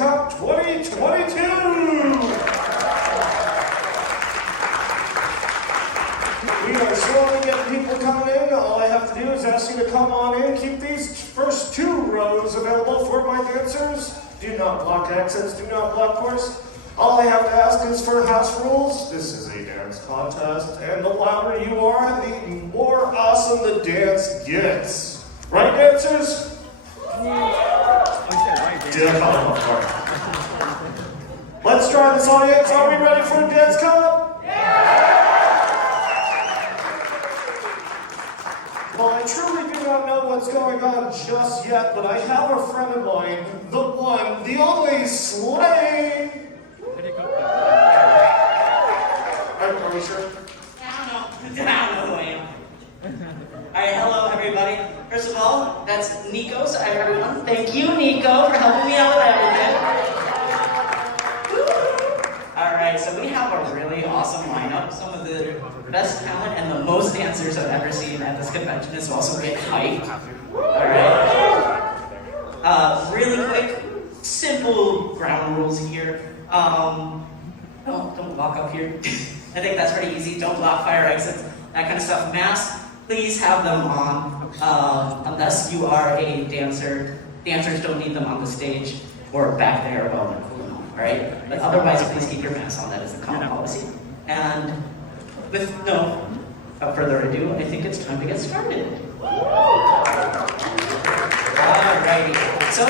Cup 2022. We are slowly getting people coming in. All I have to do is ask you to come on in. Keep these first 2 rows available for my dancers. Do not block exits, do not block course. All I have to ask is for house rules. This is a dance contest, and the louder you are, the more awesome the dance gets. Right, dancers? Let's try this, audience. Are we ready for a dance cup? Well, I truly do not know what's going on just yet, but I have a friend of mine, the one, the only Slay. Are we sure? I don't know who I am. Alright, hello everybody. First of all, that's Nico, so everyone, thank you Nico for helping me out with everything. Alright, so we have a really awesome lineup. Some of the best talent and the most dancers I've ever seen at this convention is also get hyped. Alright. Really quick, simple ground rules here. Don't walk up here. I think that's pretty easy. Don't block fire exits, that kind of stuff. Masks, please have them on, unless you are a dancer. Dancers don't need them on the stage or back there while they're cooling off, all right? But otherwise, please keep your mask on. That is the common policy. And with no further ado, I think it's time to get started. Alrighty. So,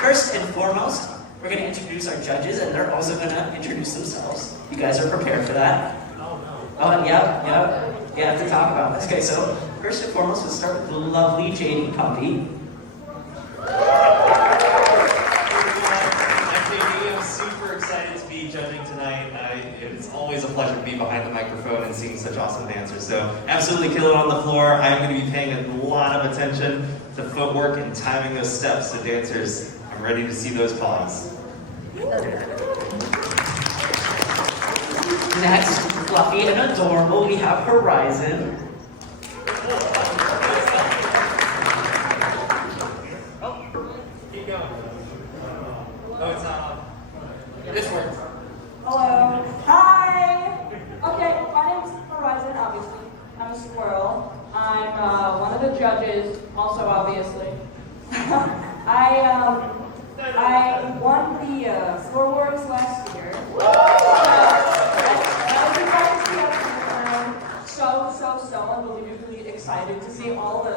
first and foremost, we're going to introduce our judges, and they're also going to introduce themselves. You guys are prepared for that? Oh, yeah, to talk about this. Okay, so first and foremost, we'll start with the lovely JD Puppy. I'm JD. I'm super excited to be judging tonight. It's always a pleasure to be behind the microphone and seeing such awesome dancers. So absolutely kill it on the floor. I'm going to be paying a lot of attention to footwork and timing those steps. So dancers, I'm ready to see those paws. Next, fluffy and adorable, we have Horizon. Oh, keep going. Oh, it's not on. This works. Hello. Hi. Okay, my name's Horizon, obviously. I'm a squirrel. I'm one of the judges, also obviously. I won the Floor Wars last year. So unbelievably excited to see all the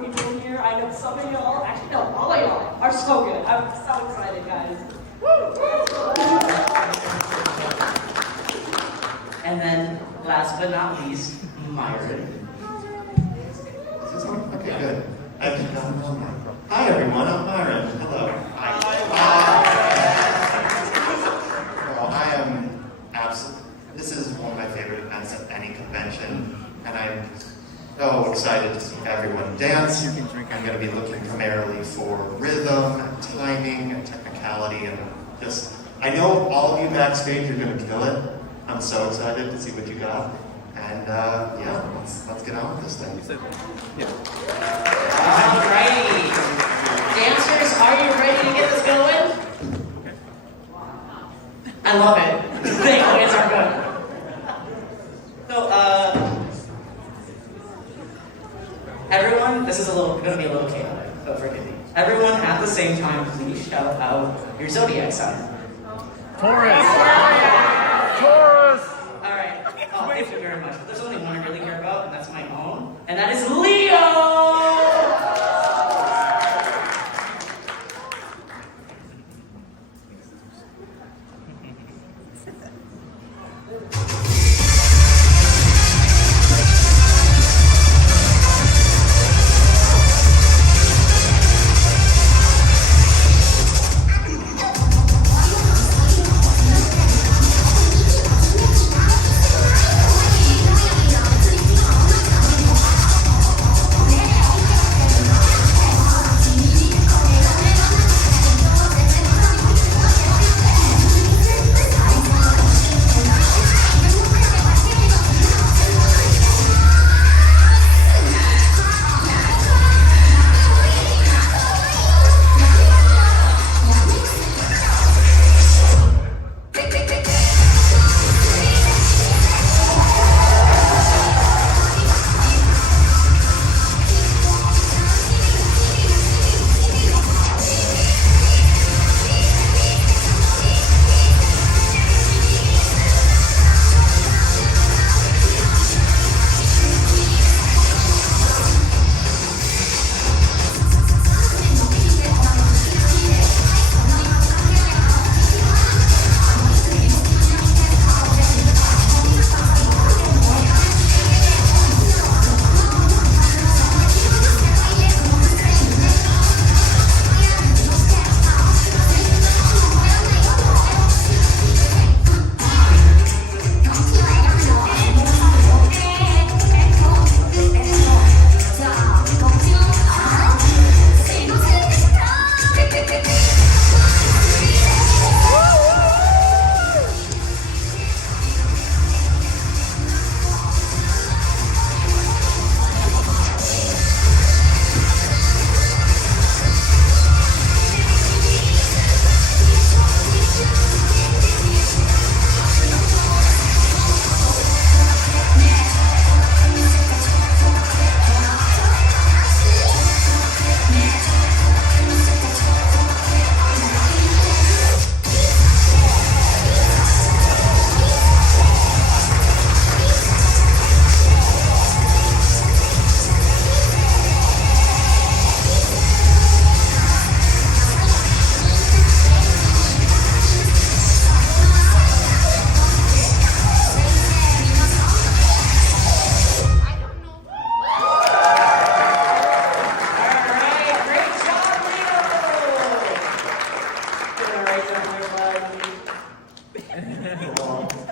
people here. I know some of y'all, actually no, all of y'all are so good. I'm so excited, guys. And then, last but not least, Myron. Is this on? Okay, good. Hi everyone, I'm Myron. Hello. Well, I am absolutely. This is one of my favorite events at any convention, and I'm so excited to see everyone dance. I'm going to be looking primarily for rhythm, and timing, and technicality, and just. I know all of you backstage are going to kill it. I'm so excited to see what you got, and yeah, let's get on with this thing. Alrighty. Dancers, are you ready to get this going? I love it. The takeaways are good. So, everyone, this is going to be a little chaotic, so forgive me. Everyone at the same time, please shout out your zodiac sign. Taurus! Alright. Oh, thank you very much. But there's only one I really care about, and that's my own. And that is Leo!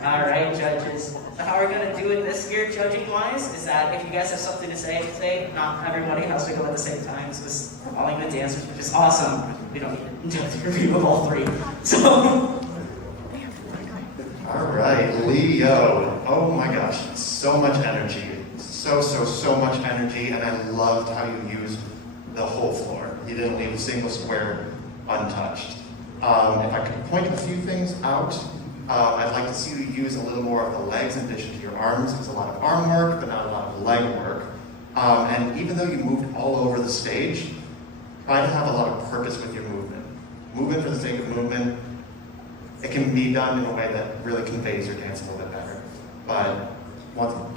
All right, judges. So how we're gonna do it this year, judging-wise, is that if you guys have something to say, not everybody has to go at the same time. So it's calling the dancers, which is awesome. We don't need to do a review of all three. So. All right, Leo. Oh my gosh, so much energy. So much energy, and I loved how you used the whole floor. You didn't leave a single square untouched. If I could point a few things out, I'd like to see you use a little more of the legs in addition to your arms. There's a lot of arm work, but not a lot of leg work. And even though you moved all over the stage, try to have a lot of purpose with your movement. Movement for the sake of movement. It can be done in a way that really conveys your dance a little bit better. But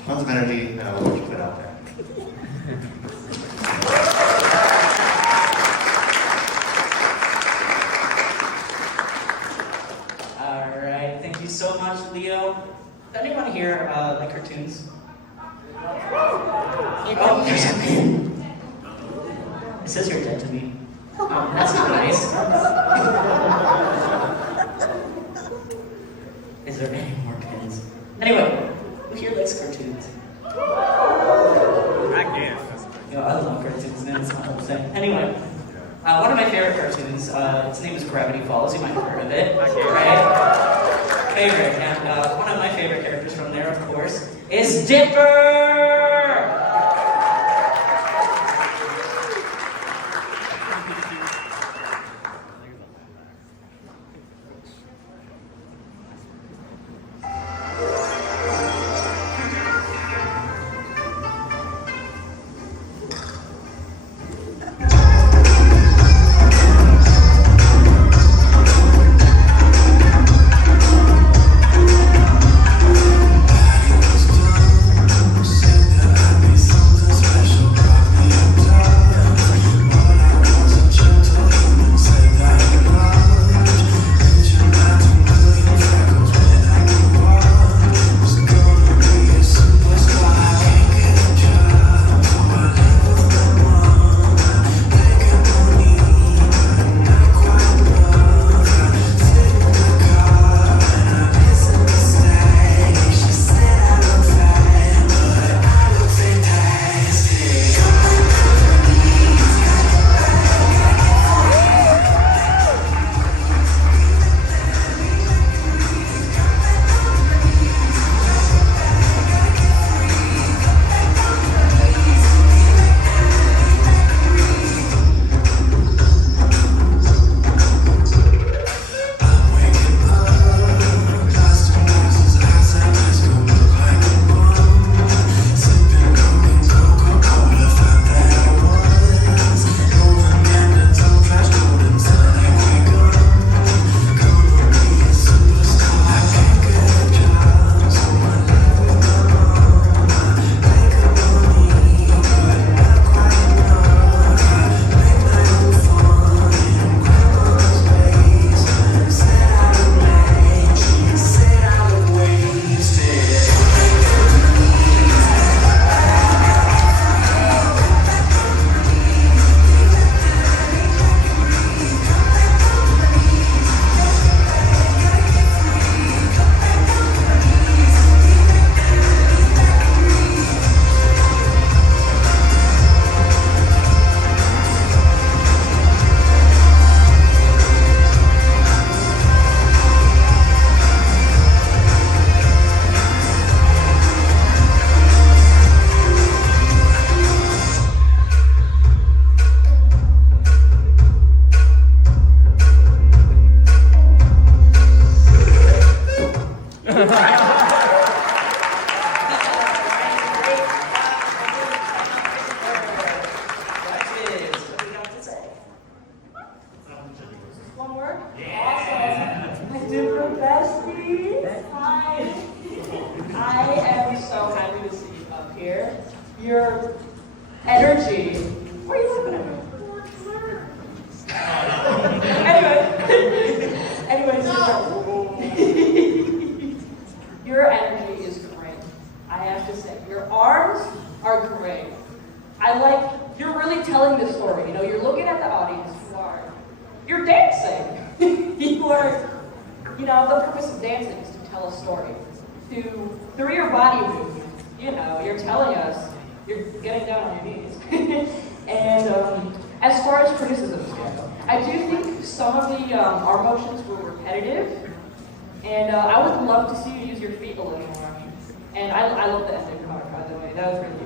tons of energy, and I love what you put out there. All right, thank you so much, Leo. Does anyone here like cartoons? Oh, there's a pin. It says you're dead to me. Oh, that's not nice. Is there any more pins? Anyway, who here likes cartoons? I can't. I love cartoons, man. It's my whole thing. Anyway, one of my favorite cartoons, its name is Gravity Falls. You might have heard of it, right? Favorite, and one of my favorite characters from there, of course, is Dipper! Your energy. What are you looking at me? Anyways, your energy is great. I have to say, your arms are great. You're really telling the story. You know, you're looking at the audience. You're dancing. You know, the purpose of dancing is to tell a story. Through your body movement, you know, you're telling us, you're getting down on your knees. And as far as criticisms go, I do think some of the arm motions were repetitive, and I would love to see you use your feet a little more. And I love the ending part, by the way. That was really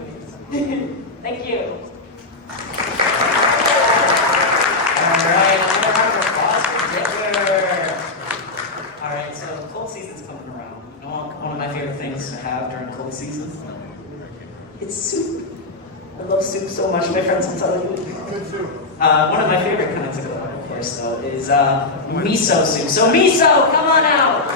amazing. Thank you. Alright, another round of applause for Victor. Alright, so cold season's coming around. You know, one of my favorite things to have during cold season? It's soup. I love soup so much, my friends will tell you. One of my favorite kinds of course, though, is miso soup. So miso, come on out!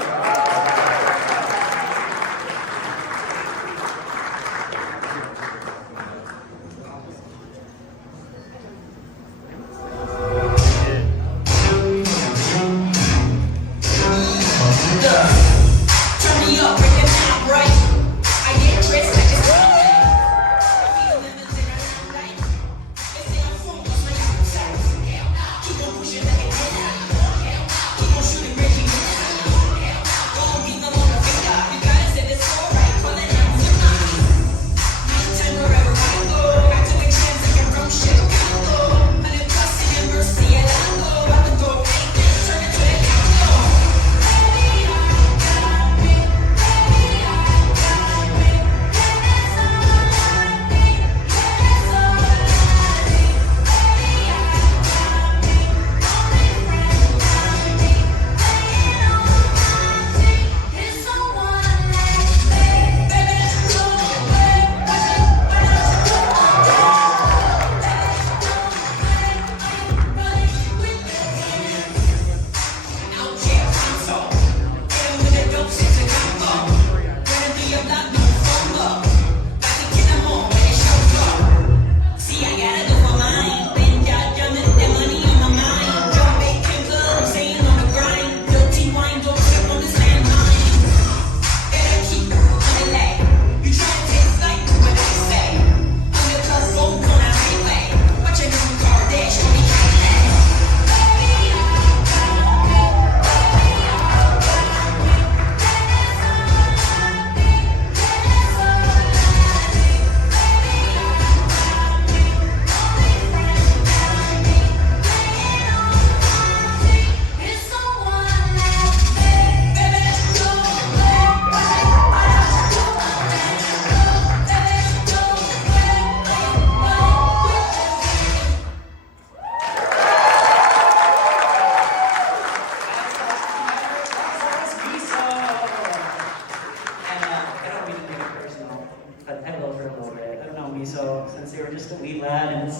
Since they were just a wee lad, and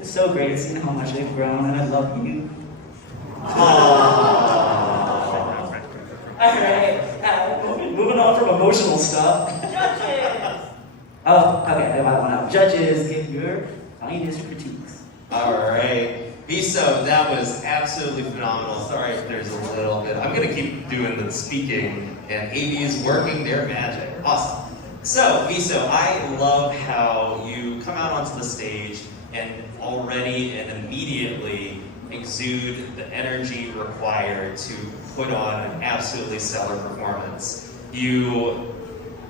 it's so great seeing how much they've grown, and I love you. Alright, moving on from emotional stuff. Judges! Oh, okay, I might want out. Judges, give your finest critiques. Alright. Miso, that was absolutely phenomenal. Sorry if there's a little bit. I'm going to keep doing the speaking, and AV is working their magic. Awesome. So, Miso, I love how you come out onto the stage and already and immediately exude the energy required to put on an absolutely stellar performance. You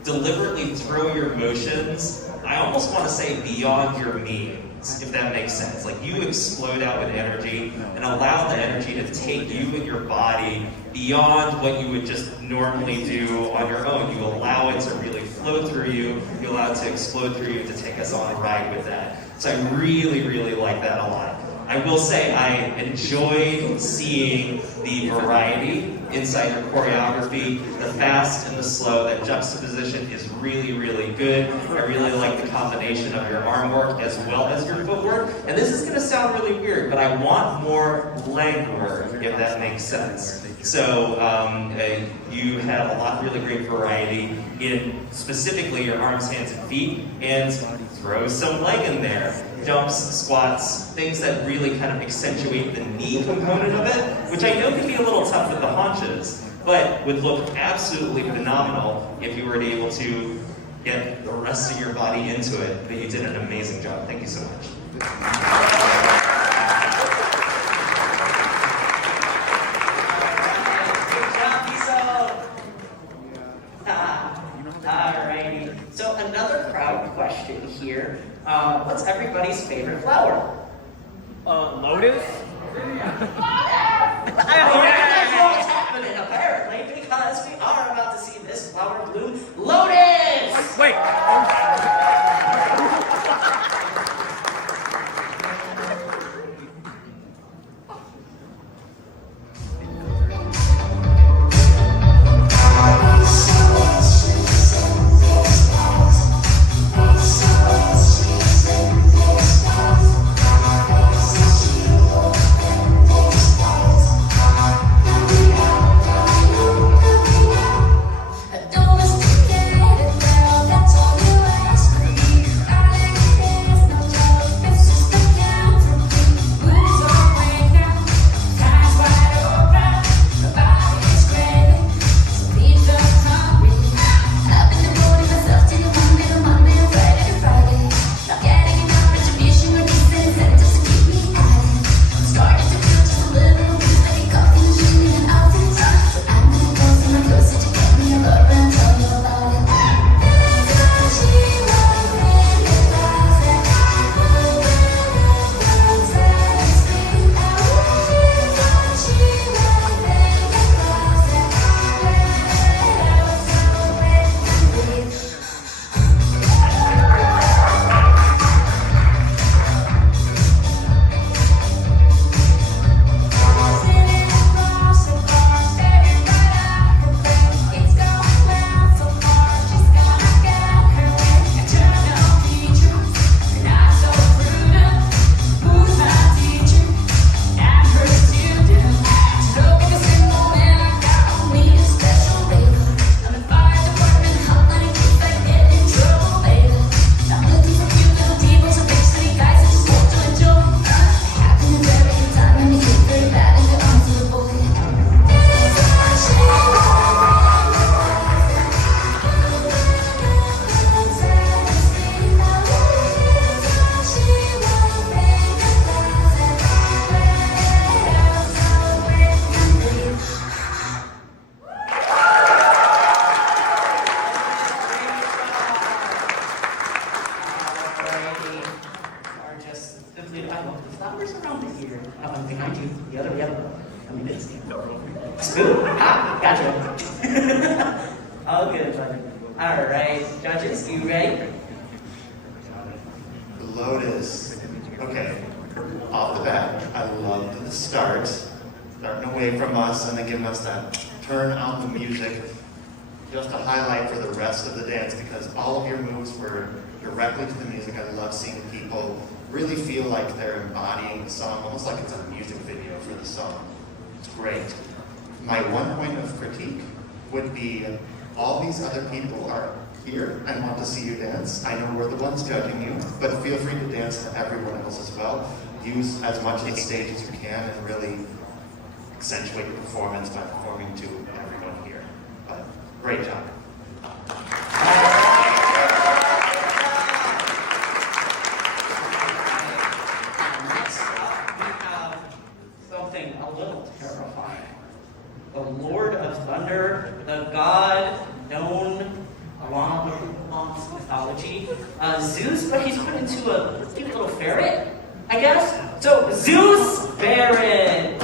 deliberately throw your emotions, I almost want to say beyond your means, if that makes sense. Like, you explode out with energy and allow the energy to take you and your body beyond what you would just normally do on your own. You allow it to really flow through you. You allow it to explode through you to take us on a ride with that. So I really, really like that a lot. I will say I enjoyed seeing the variety inside your choreography. The fast and the slow, that juxtaposition is really, really good. I really like the combination of your arm work as well as your footwork. And this is going to sound really weird, but I want more leg work, if that makes sense. So you have a lot of really great variety in specifically your arms, hands, and feet, and throw some leg in there. Jumps, squats, things that really kind of accentuate the knee component of it, which I know can be a little tough with the haunches, but would look absolutely phenomenal if you were able to get the rest of your body into it. But you did an amazing job. Thank you so much. Good job, everybody's favorite flower? Lotus? That's what's happening, apparently, because we are about to see this flower bloom. Lotus! Wait! All good, buddy. All right, judges, you ready? Lotus. Okay, off the bat, I loved the start. Starting away from us and then giving us that turn on the music. Just a highlight for the rest of the dance because all of your moves were directly to the music. I love seeing people really feel like they're embodying the song, almost like it's a music video for the song. It's great. My one point of critique would be all these other people are here and want to see you dance. I know we're the ones judging you, but feel free to dance to everyone else as well. Use as much of the stage as you can and really accentuate your performance by performing to everyone here. But great job. Next up, we have something a little terrifying. The Lord of Thunder, the god known along with mythology, Zeus, but he's put into a cute little ferret, I guess. So, Zeus Ferret!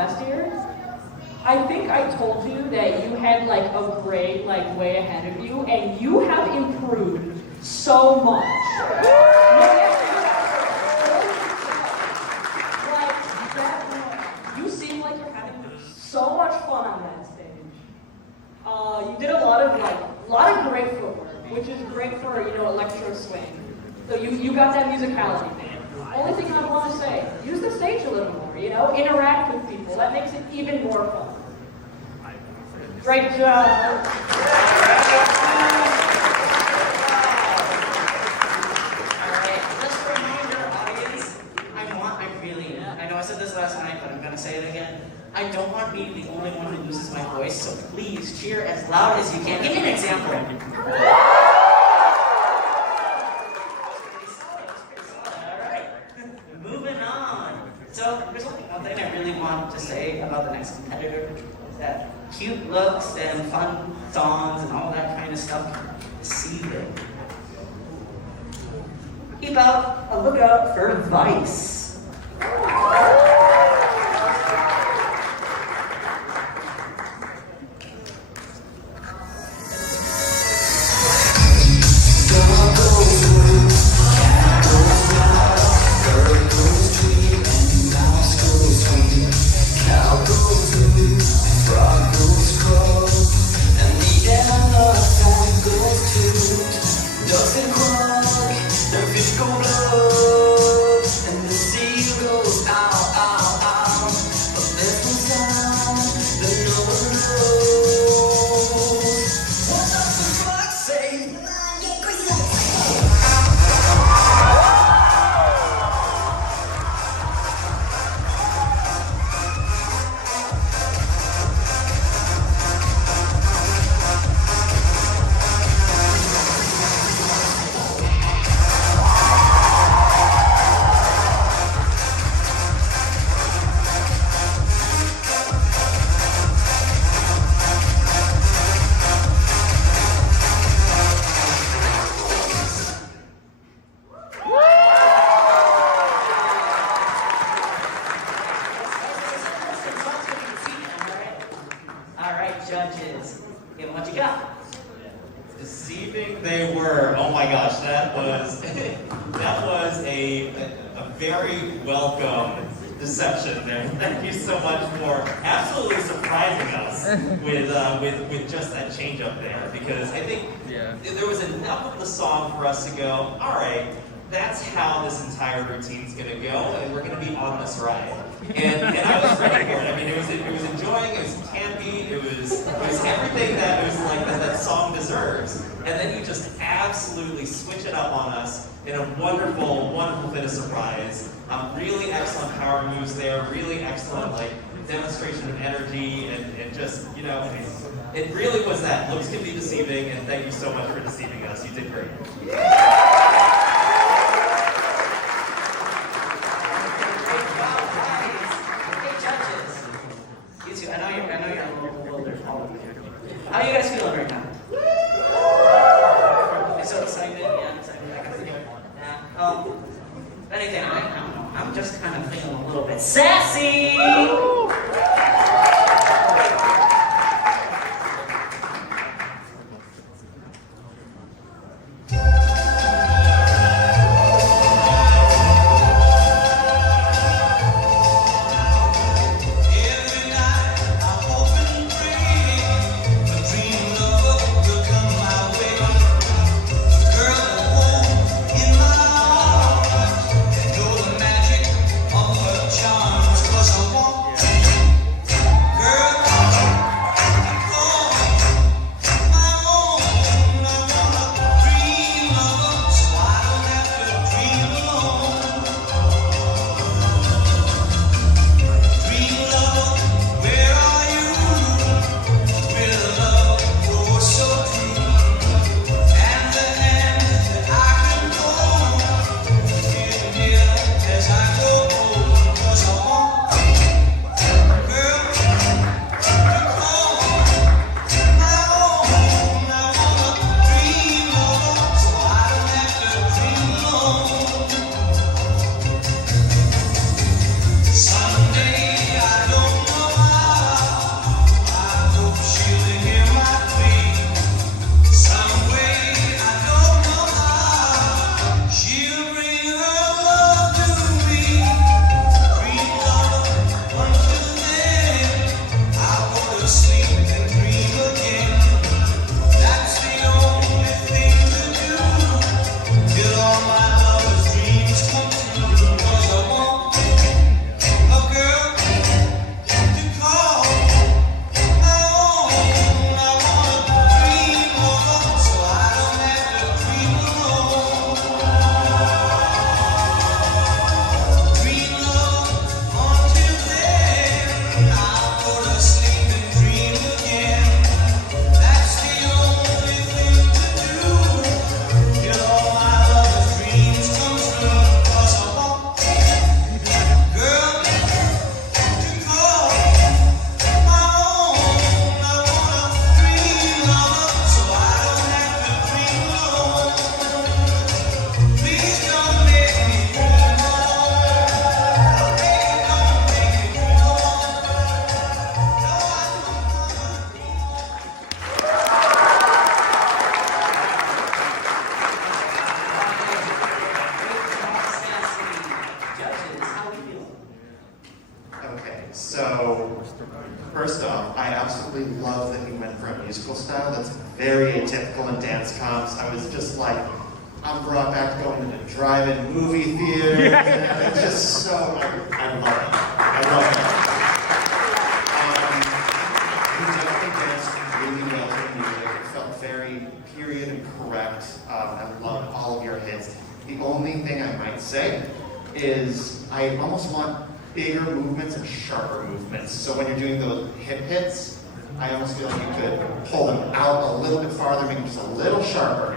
last year, I think I told you that you had like a grade like way ahead of you, and you have improved so much. You seem like you're having so much fun on that stage. You did a lot of great footwork, which is great for electro swing. So you got that musicality thing. Only thing I want to say, use the stage a little more. Interact with people. That makes it even more fun. Great job. Alright, just a reminder, audience, I know I said this last night, but I'm gonna say it again. I don't want me to be the only one who loses my voice, so please cheer as loud as you can. Give me an example. Alright, moving on. So, there's only one thing I really want to say about the next competitor, is that cute looks and fun songs and all that kind of stuff deceiving. Keep a lookout for Vice. Judges, give them what you got. Deceiving they were. Oh my gosh, that was a very welcome deception there. Thank you so much for absolutely surprising us with just that change up there, because I think there was enough of the song for us to go, all right, that's how this entire routine's gonna go, and we're gonna be on this ride. And I was ready for it. I mean, it was enjoying, it was campy, it was everything that it was like that song deserves. And then you just absolutely switch it up on us in a wonderful, wonderful bit of surprise. Really excellent power moves there, really excellent demonstration of energy, and just, it really was that. Looks can be deceiving, and thank you so much for deceiving us. You did great. I know you're a little bewildered, all of you. How are you guys feeling right now? I'm so excited. Yeah, I'm excited. I can see it. Yeah. If anything, I don't know. I'm just kind of feeling a little bit sassy. Charms, 'cause I want style that's very atypical in dance comps. I was just like, I'm brought back to going to the drive-in movie theater. And it's just so, I love it. I love it. We definitely danced really well to the music. It felt very period and correct. I loved all of your hits. The only thing I might say is I almost want bigger movements and sharper movements. So when you're doing those hip hits, I almost feel like you could pull them out a little bit farther, make them just a little sharper.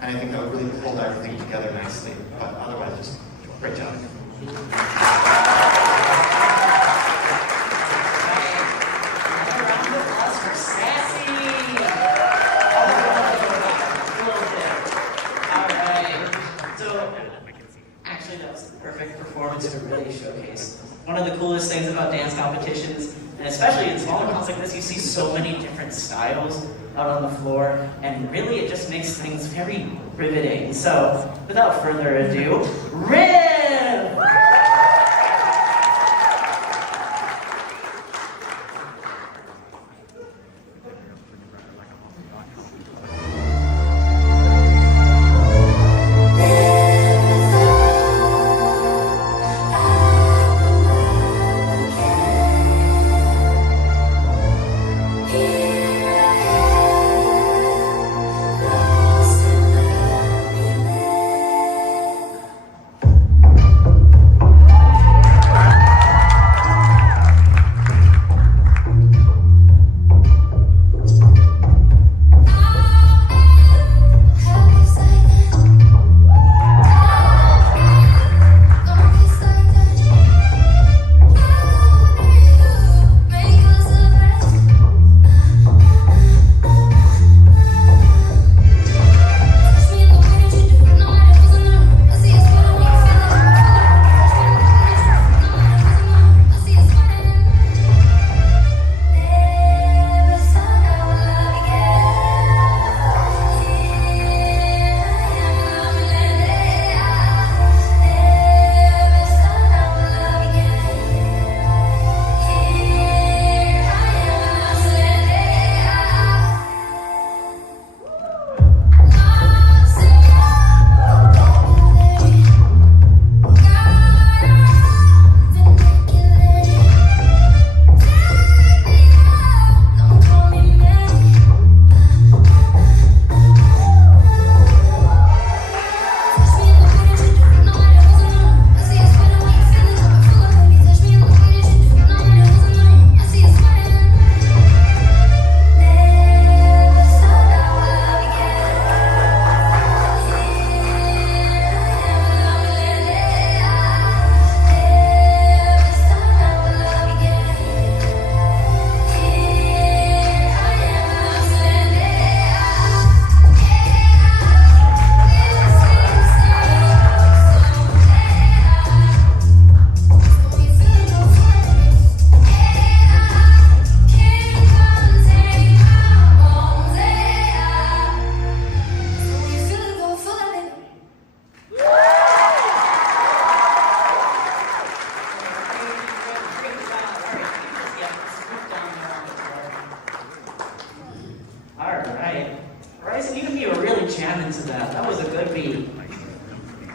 And I think that would really hold everything together nicely. But otherwise, just great job. Another round of applause for Sassy. All right. So, actually, that was the perfect performance to really showcase. One of the coolest things about dance competitions, and especially in smaller comps like this, you see so many different styles out on the floor, and really it just makes things very riveting. So, without further ado, Riv!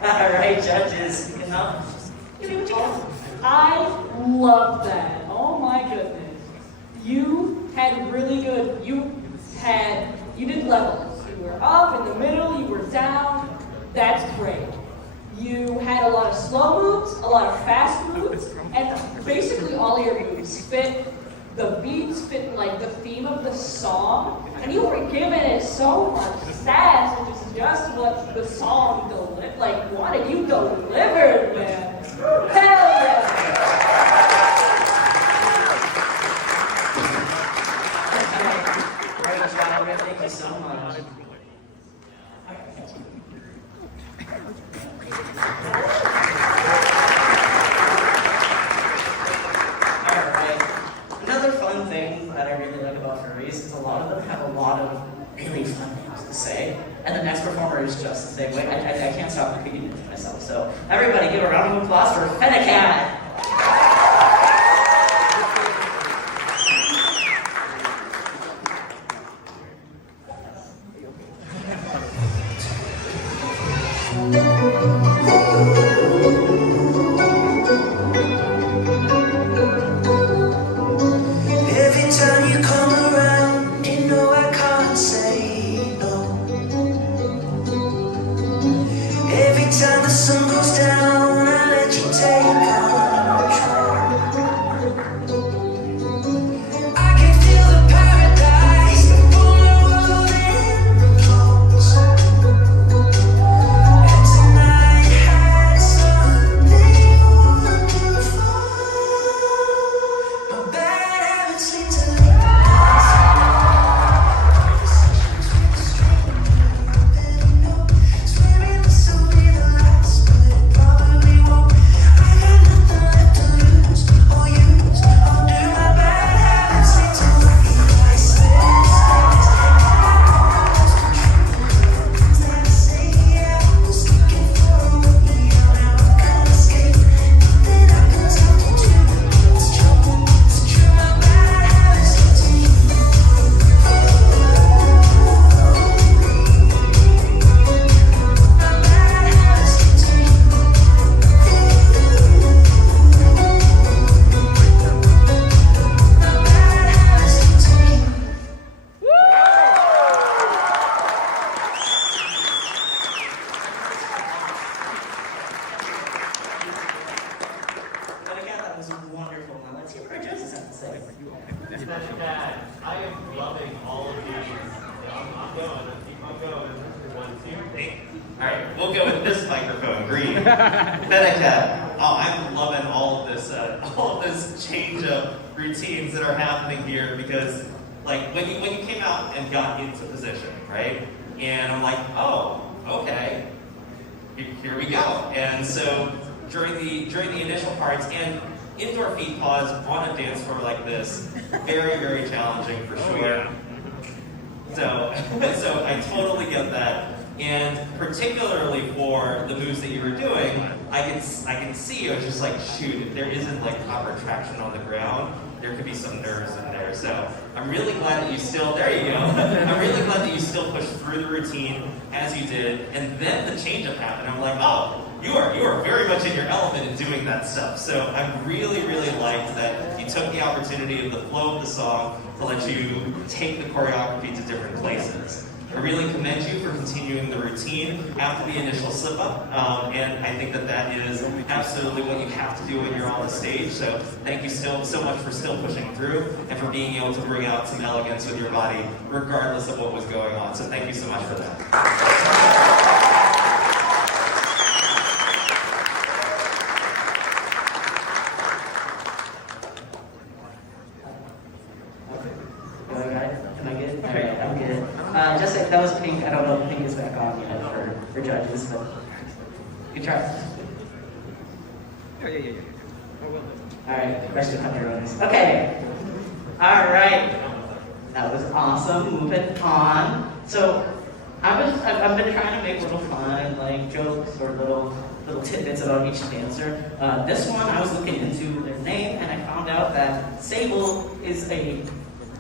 Alright, judges, enough. Give me what you got. I love that. Oh my goodness. You had really good, you did levels. You were up, in the middle, you were down. That's great. You had a lot of slow moves, a lot of fast moves, and basically all your moves fit the beats, fit like the theme of the song, and you were giving it so much sass, which is just what the song wanted. You delivered, man. Hell yeah! Great job, Rick. Thank you so much. Alright. Another fun thing that I really like about furries is a lot of them have a lot of really fun things to say. And the next performer is just the same way. I can't stop repeating it to myself. So everybody give a round of applause for Fennecat. microphone. 1, 2, 3. All right, we'll go with this microphone, green. Fennec. Oh, I'm loving all of this change of routines that are happening here because, like, when you came out and got into position, right? And I'm like, oh, okay, here we go. And so during the initial parts and indoor feet pause on a dance floor like this, very, very challenging for sure. So I totally get that. And particularly for the moves that you were doing, I can see it was just like, shoot, if there isn't like proper traction on the ground, there could be some nerves in there. So I'm really glad that you still, there you go. I'm really glad that you still pushed through the routine as you did, and then the change up happened. I'm like, oh, you are very much in your element in doing that stuff. So I really, really liked that you took the opportunity of the flow of the song to let you take the choreography to different places. I really commend you for continuing the routine after the initial slip-up, and I think that is absolutely what you have to do when you're on the stage. So thank you so much for still pushing through and for being able to bring out some elegance with your body, regardless of what was going on. So thank you so much for that. Just that was pink. I don't know if pink is back on yet for judges, but good try. Yeah. All right, question on your own. Okay. All right. That was awesome. Moving on. So I've been trying to make little fun like jokes or little tidbits about each dancer. This one I was looking into their name and I found out that sable is a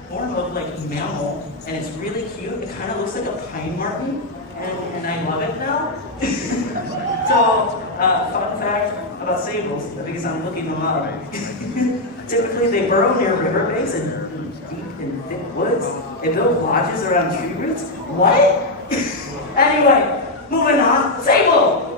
form of like mammal, and it's really cute. It kind of looks like a pine marten, and I love it now. So, fun fact about sables, because I'm looking them up. Typically, they burrow near riverbanks and deep in thick woods. They build lodges around tree roots. What? Anyway, moving on. Sable.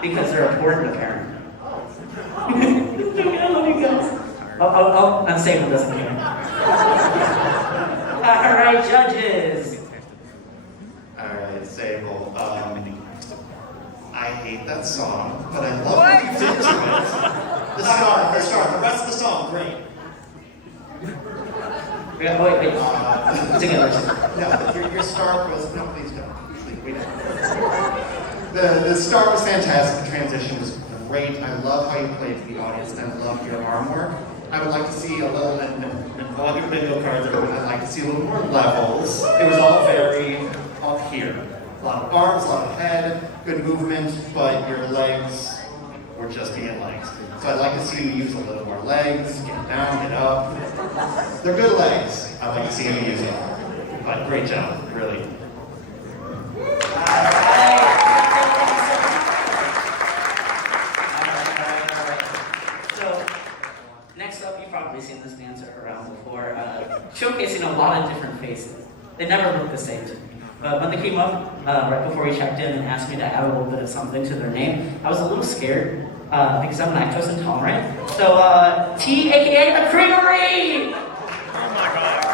Because they're important, apparently. Oh, unstable doesn't mean. All right, judges. All right, Sable. I hate that song, but I love what you did to it. The rest of the song, great. Wait. Together. No, your start was, no, please don't. Please, we don't. The start was fantastic, the transition was great. I love how you played to the audience, and I love your arm work. I would like to see a little, and all your bingo cards, I'd like to see a little more levels. It was all very up here. A lot of arms, a lot of head, good movement, but your legs were just being legs. So I'd like to see you use a little more legs, get down, get up. They're good legs. I'd like to see you use them. But great job, really. So, next up, you've probably seen this dancer around before, showcasing a lot of different faces. They never look the same to me. But when they came up right before we checked in and asked me to add a little bit of something to their name, I was a little scared because I'm lactose intolerant. So, T, aka the Creamery! Oh my god.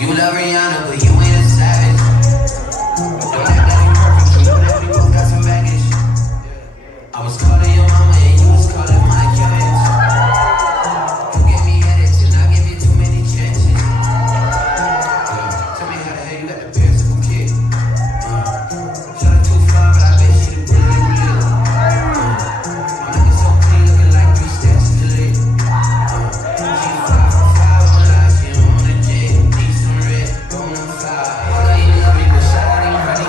You love Rihanna, but you ain't a savage. Don't act like you perfect, you know that we both got some baggage. I was calling your mama and you was calling my kids. You gave me headaches and I gave you too many chances. Tell me how the hell you got the parasitic kid. Shot too far, but I bet she the bully real. I'm looking so clean, looking like 3 steps to lit. She 5 for 5 on live, she on the jet. Need some red, going on 5. All of you love me, but shout out ain't ready.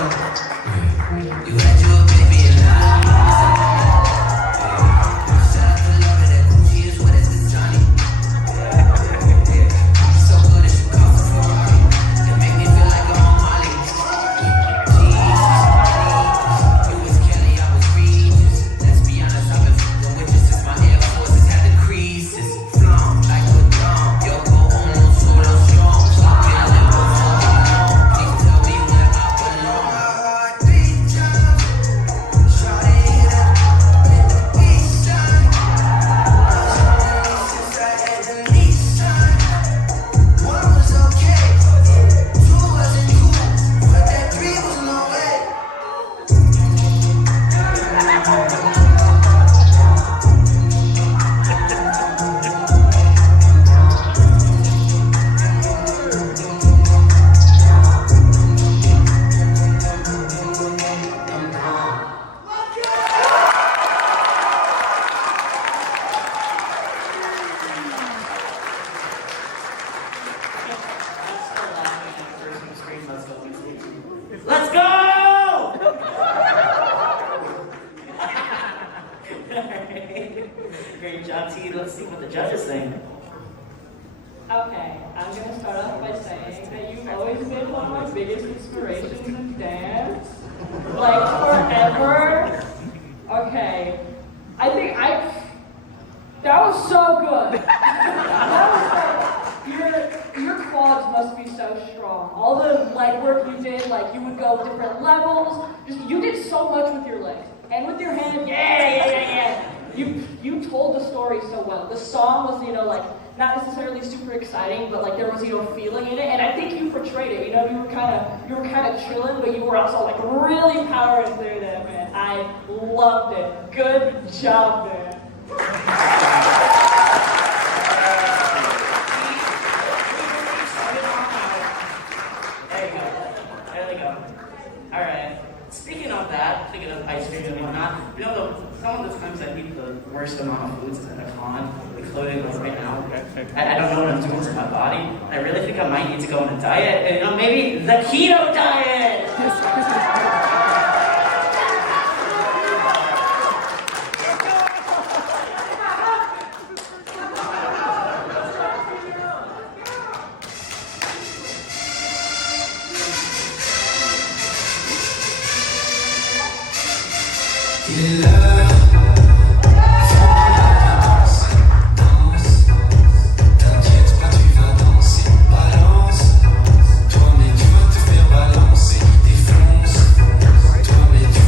You had you a baby and now shout out to love it, that Gucci is wet as the Johnny. So good as you come from Ferrari. It make me feel like I'm on Molly. You was Kelly, I was Regis. Let's be honest, I've been fucking with you since my Air Forces had the creases. Flum like a drum. Yo, go on, no solo strong. Stop feeling before you know. Please tell me where I belong. Let's go! Great job, T. Let's see what the judges think. Okay, I'm gonna start off by saying that you've always been one of my biggest inspirations in dance. Like, forever. Okay, that was so good. Your quads must be so strong. All the leg work you did, like you would go different levels. You did so much with your legs. And with your hand, yeah. You told the story so well. The song was, like, not necessarily super exciting, but like there was, feeling in it. And I think you portrayed it. You were kind of chilling, but you were also like really powering through that, man. I loved it. Good job, man. There we go. Alright. Speaking of ice cream and whatnot, some of the times I eat the worst amount of foods at a con, including like right now. I don't know what I'm doing to my body. I really think I might need to go on a diet. And maybe the keto diet! T'inquiète pas, tu vas danser, balance. Toi, mais tu vas te faire balancer. Défonce. Toi, mais tu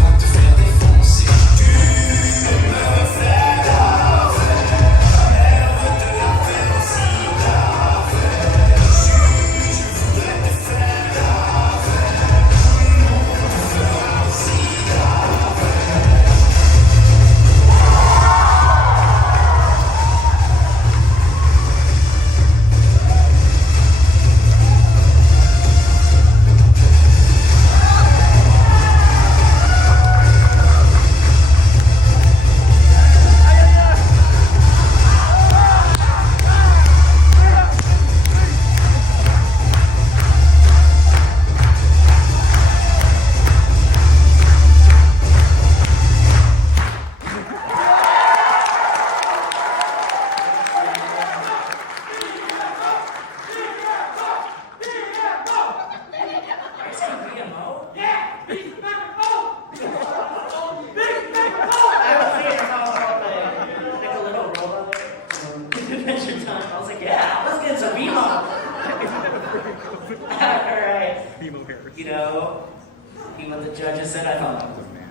See what the judges said, I thought,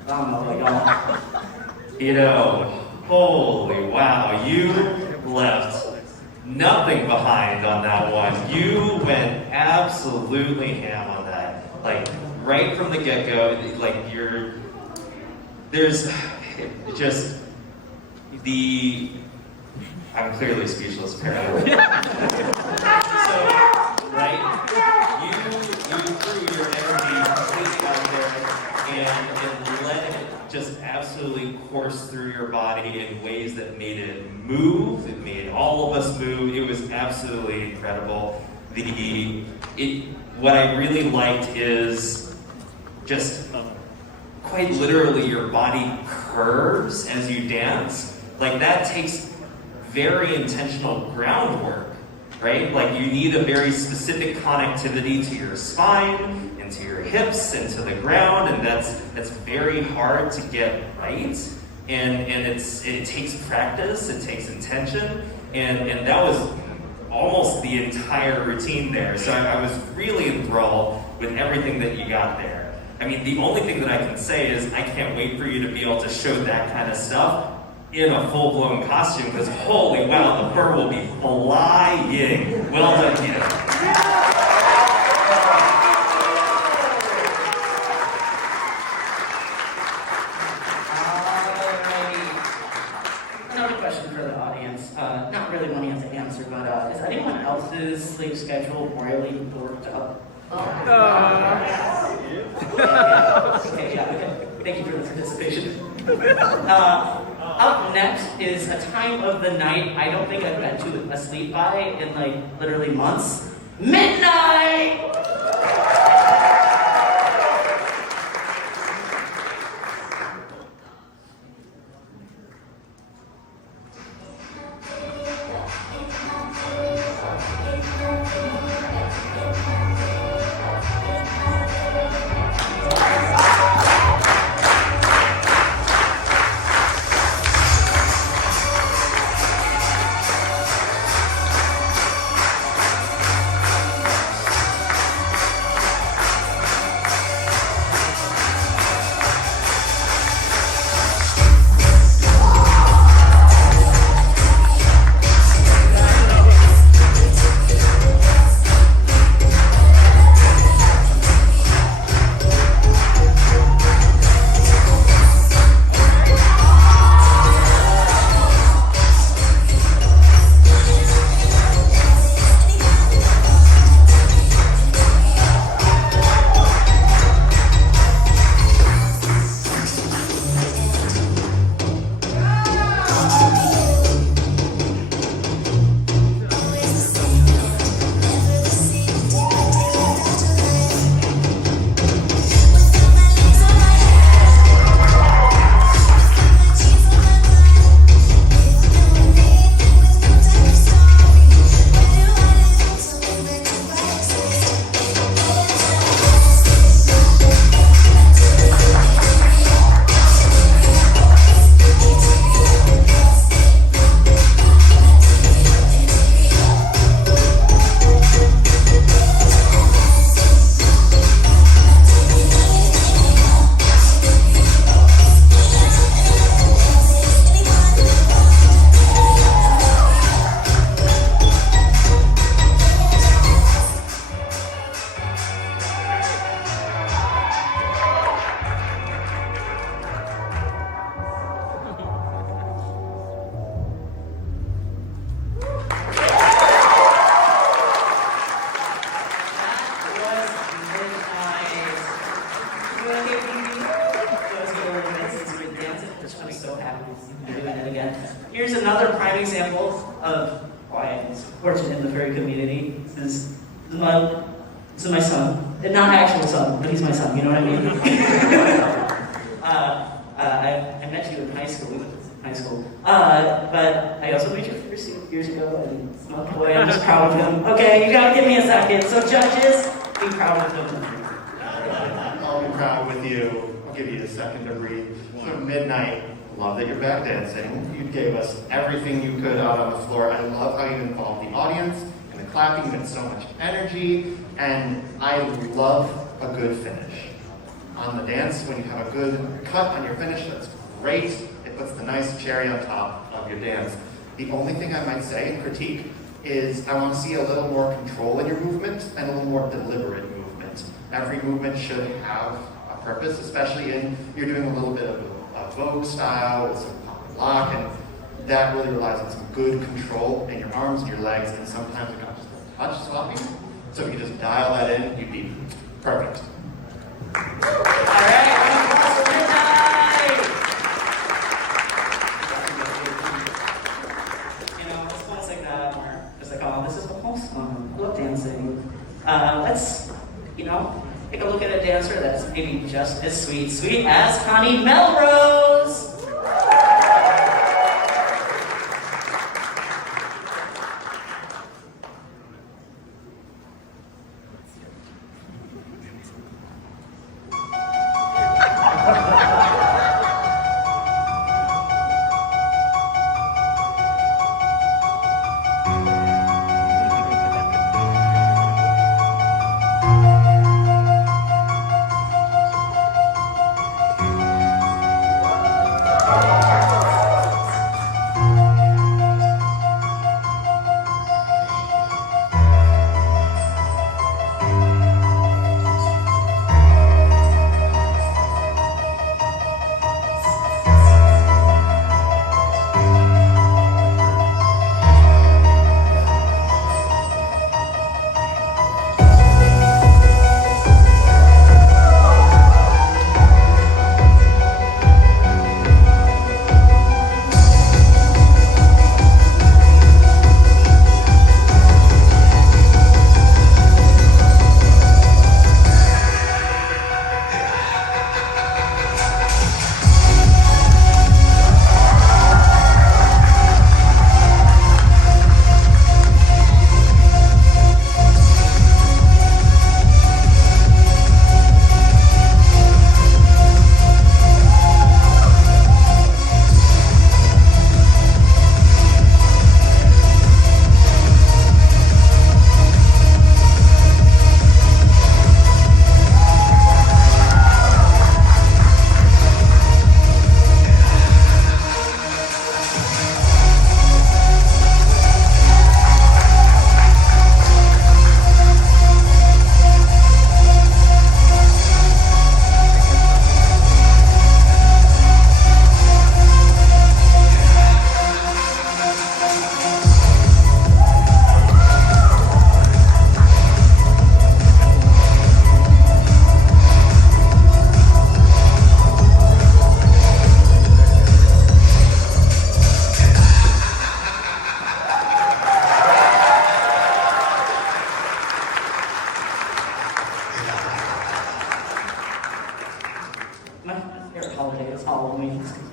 oh my god. You know, holy wow, you left nothing behind on that one. You went absolutely ham on that. Like, right from the get-go, like, there's just I'm clearly speechless, apparently. So, right, you threw your energy completely out there and let it just absolutely course through your body in ways that made it move. It made all of us move. It was absolutely incredible. What I really liked is just quite literally your body curves as you dance. Like, that takes very intentional groundwork, right? Like, you need a very specific connectivity to your spine, into your hips, into the ground, and that's very hard to get right. And it takes practice, it takes intention, and that was almost the entire routine there. So I was really enthralled with everything that you got there. I mean, the only thing that I can say is I can't wait for you to be able to show that kind of stuff in a full-blown costume, because holy wow, the fur will be flying. Well done, kid. Alrighty. Another question for the audience. Not really one you have to answer, but is anyone else's sleep schedule royally booked up? Okay, yeah, okay. Thank you for the participation. Up next is a time of the night I don't think I've been to asleep by in like literally months. Midnight! Here's another prime example of why I'm fortunate in the furry community. This is my son. Not actual son, but he's my son, you know what I mean? I met you in high school. But I also made you Fursuit years ago, and oh boy, I'm just proud of him. Okay, you gotta give me a second. So judges, be proud of him. I'll be proud with you. I'll give you a second to breathe. So midnight, love that you're back dancing. You gave us everything you could out on the floor. I love how you involved the audience and the clapping with so much energy, and I love a good finish. on the dance. When you have a good cut on your finish, that's great. It puts the nice cherry on top of your dance. The only thing I might say in critique is I want to see a little more control in your movement and a little more deliberate movement. Every movement should have a purpose, especially in you're doing a little bit of a Vogue style with some pop and lock, and that really relies on some good control in your arms and your legs, and sometimes it got just a touch sloppy. So if you could just dial that in, you'd be perfect. All right, round of applause for Midnight. You know, it's moments like that where it's like, oh, this is awesome. I love dancing. Let's, you know, take a look at a dancer that's maybe just as sweet as Connie Melrose.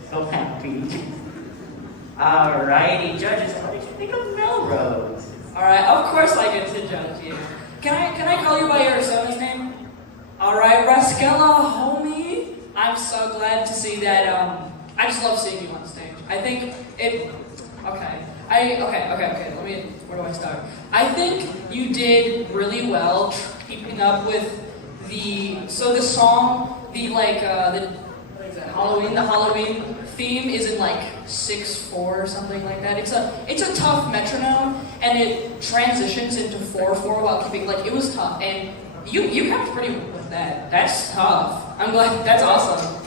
So happy. Alrighty, judges, what did you think of Melrose? Alright, of course I get to judge you. Can I call you by your Sony's name? Alright, Raskella, homie. I'm so glad to see that, I just love seeing you on stage. I think it, okay, where do I start? I think you did really well keeping up with the song, the what is that, the Halloween theme is in like 6/4 or something like that. It's a tough metronome, and it transitions into 4/4 while keeping, like, it was tough, and you kept pretty with that. That's tough. I'm glad, that's awesome.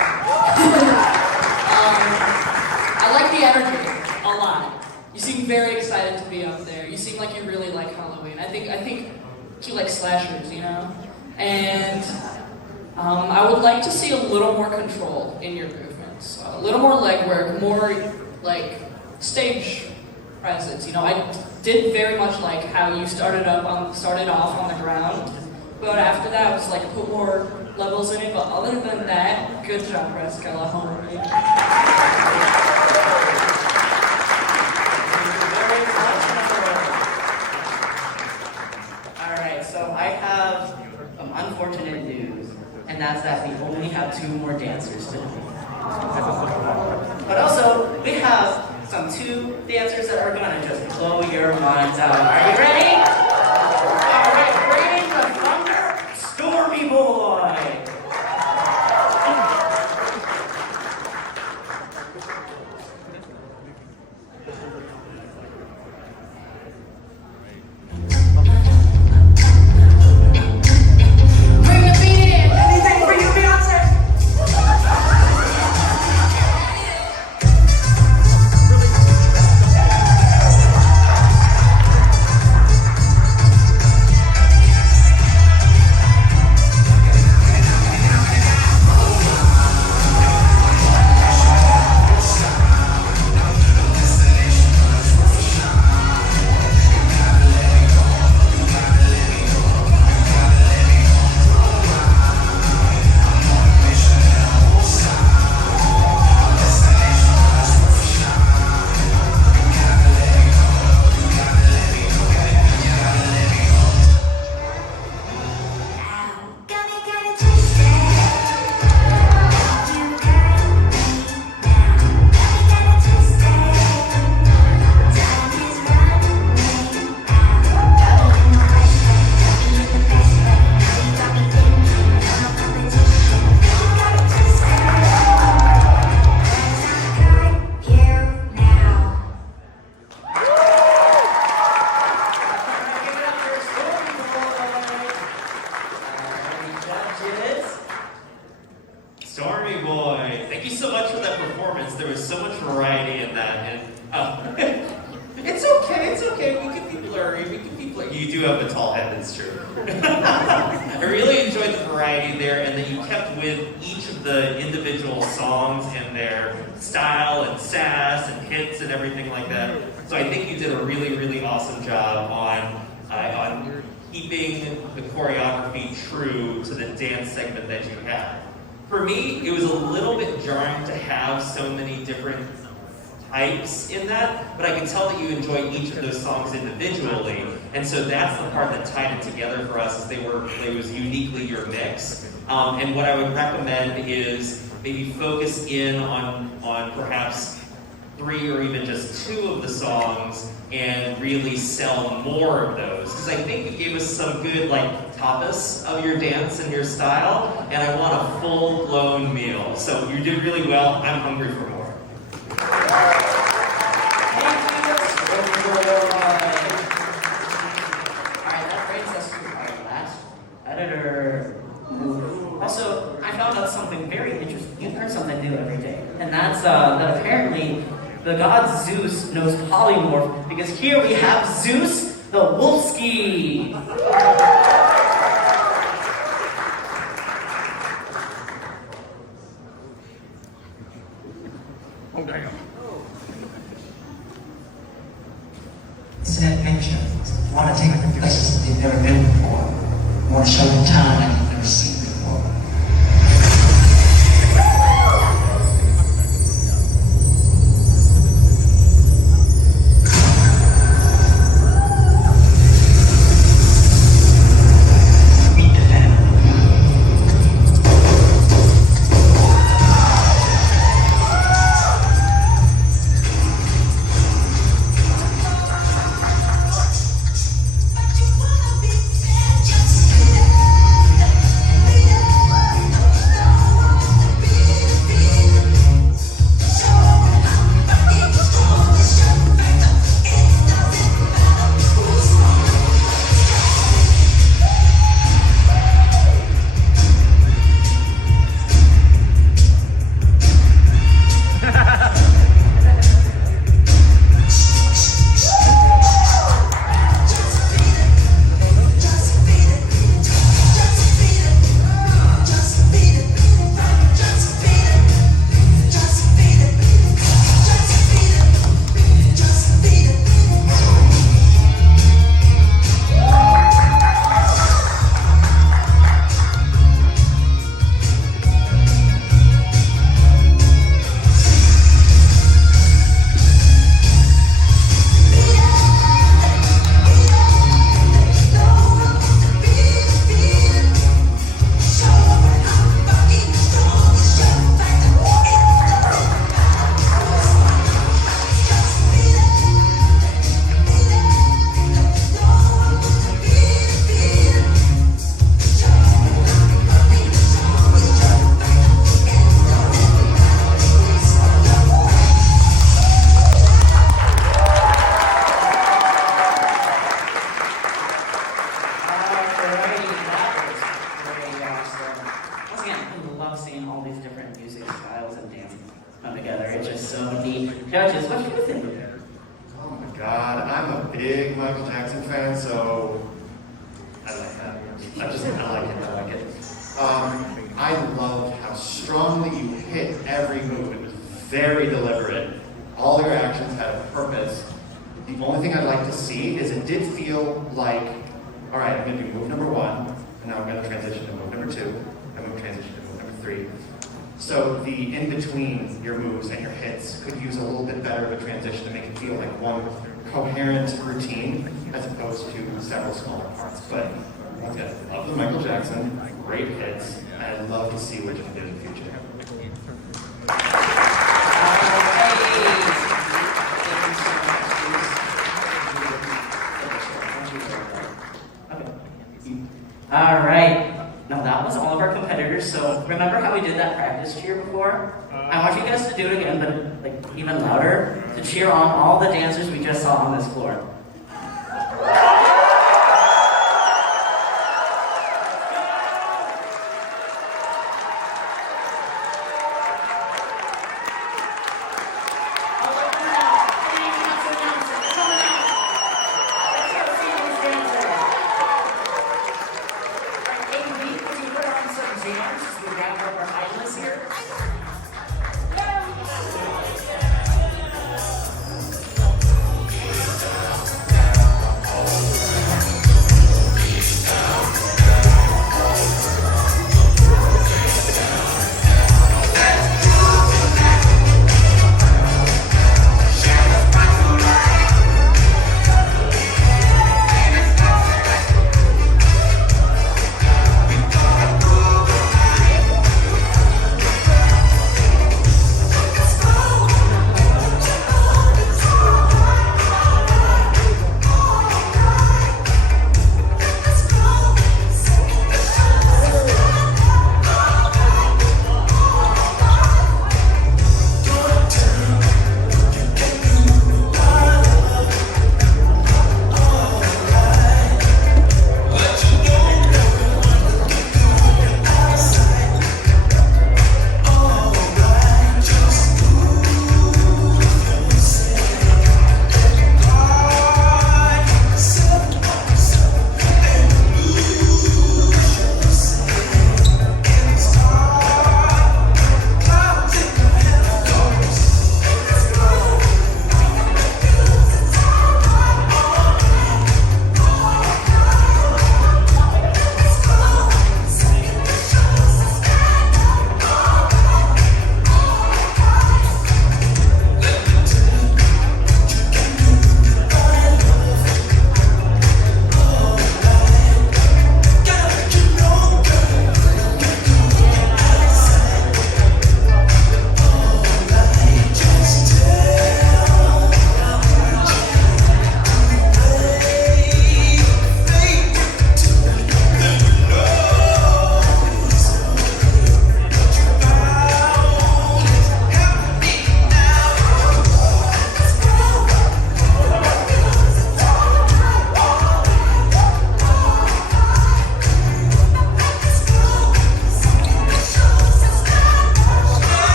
I like the energy a lot. You seem very excited to be up there. You seem like you really like Halloween. I think you like slashers, you know? And I would like to see a little more control in your movements. A little more leg work, more like stage presence. You know, I did very much like how you started off on the ground, but after that it was like put more levels in it. But other than that, good job, Raskella, homie. Alright, so I have some unfortunate news, and that's that we only have 2 more dancers tonight. But also, we have some 2 dancers that are gonna just blow your minds out. Are you ready? Alright, bring the thunder, Stormy Boy! Army boy. Thank you so much for that performance. There was so much variety in that, and it's okay. It's okay. We can be blurry. We can be blurry. You do have a tall head. It's true. I really enjoyed the variety there, and that you kept with each of the individual songs and their style and sass and hits and everything like that. So I think you did a really, really awesome job on keeping the choreography true to the dance segment that you had. For me, it was a little bit jarring to have so many different types in that, but I can tell that you enjoy each of those songs individually, and so that's the part that tied it together for us, is it was uniquely your mix. And what I would recommend is maybe focus in on perhaps 3 or even just 2 of the songs and really sell more of those. Because I think you gave us some good tapas of your dance and your style, and I want a full-blown meal. So you did really well. I'm hungry for more. Thank you so much. Alright, that brings us to our last editor. Also, I found out something very interesting. You learn something new every day. And that's that apparently the god Zeus knows polymorph, because here we have Zeus the Wolfski. Oh, damn. It's an adventure. I want to take them to places that they've never been before. I want to show them talent like they've never seen before. Meet the family. Judges, what do you think? Oh my God, I'm a big Michael Jackson fan, so I like that. I like it. I loved how strongly you hit every move. It was very deliberate. All your actions had a purpose. The only thing I'd like to see is it did feel like, all right, I'm going to do move number 1, and now I'm going to transition to move number 2, and I'm going to transition to move number 3. So the in-between your moves and your hits could use a little bit better of a transition to make it feel like one coherent routine as opposed to several smaller parts. But once again, love the Michael Jackson, great hits, and I'd love to see what you can do in the future. All right. Now that was all of our competitors, so remember how we did that practice cheer before? I want you guys to do it again, but even louder, to cheer on all the dancers we just saw on this floor.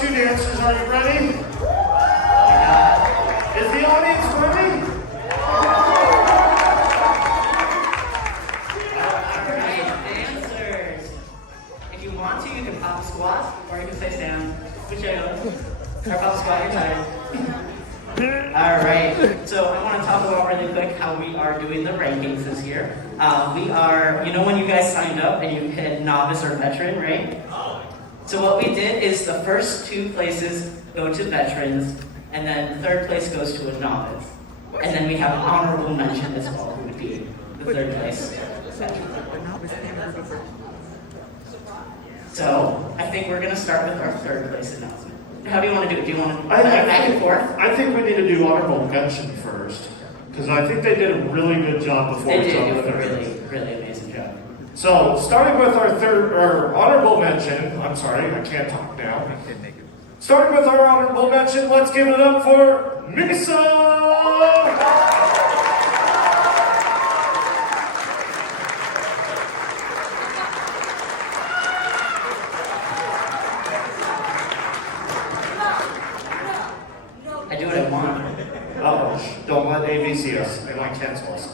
two dancers. Are you ready? Is the audience ready? Alright, dancers. If you want to, you can pop a squat, or you can stay stand. Whichever. Or pop a squat, you're tired. Alright, so I want to talk about really quick how we are doing the rankings this year. We are, you know when you guys signed up and you hit novice or veteran, right? So what we did is the first two places go to veterans, and then third place goes to a novice. And then we have an honorable mention as well, who would be the third place veteran. So I think we're going to start with our third place announcement. How do you want to do it? Do you want to back and forth? I think we need to do honorable mention first, because I think they did a really good job before They we did jumped do to a third. really, really amazing job. So, starting with our honorable mention, I'm sorry, I can't talk now. Starting with our honorable mention, let's give it up for Misa! I do what I want. Oh, don't let AV see us. They might cancel us.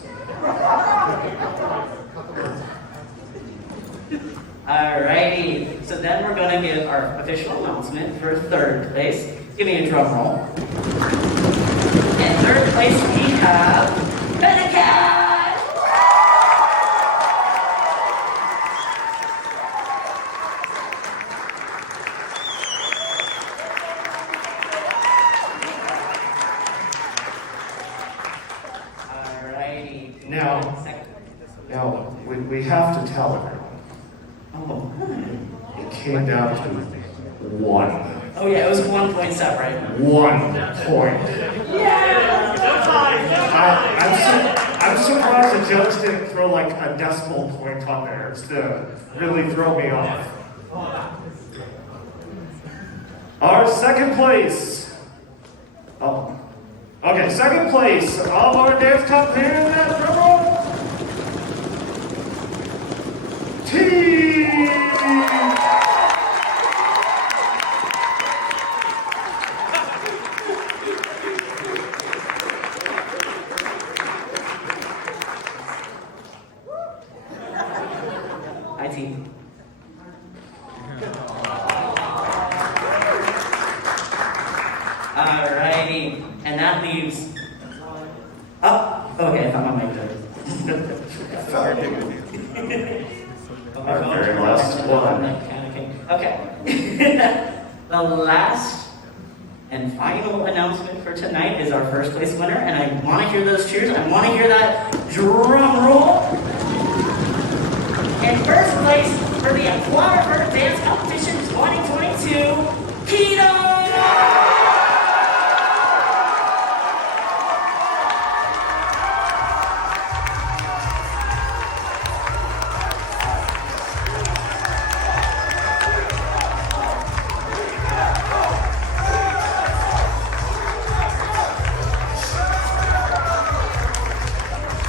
Alrighty, so then we're gonna give our official announcement for third place. Give me a drum roll. And third place we have Benecat! Alrighty. Now, Second. now we have to tell everyone. Oh. It came down to one. Oh yeah, it was 1 point separate. 1 point. I'm surprised the judge didn't throw like a decimal point on there to really throw me off. Our second place. Oh. Okay, second place of our dance cup here in that drum roll. Team. Hi, team. Alrighty, and that leaves. Oh, okay, I found my mic there. Our very last one. Okay. The last and final announcement for tonight is our first place winner, and I want to hear those cheers. I want to hear that drum roll. In first place for the Aquatifur Dance Competition 2022, Keto!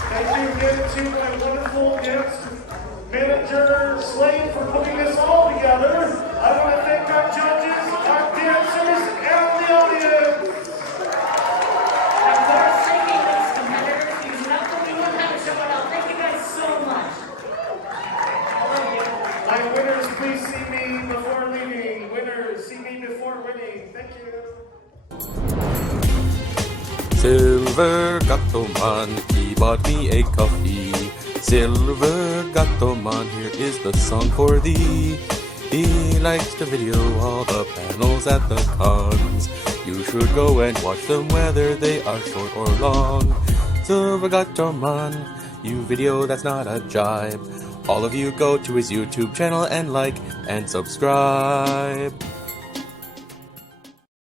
Thank you again to my wonderful dance manager, Slade, for putting this all together. I want to thank our judges, our dancers, and the audience. Of course, thank you, those competitors, because without them, we wouldn't have a show at all. Thank you guys so much. I love you. My winners, please see me before leaving. Winners, see me before winning. Thank you. Silver Gattoman, he bought me a coffee. Silver Gattoman, here is the song for thee. He likes to video all the panels at the cons. You should go and watch them whether they are short or long. Silver Gattoman, you video that's not a jibe. All of you go to his YouTube channel and like and subscribe.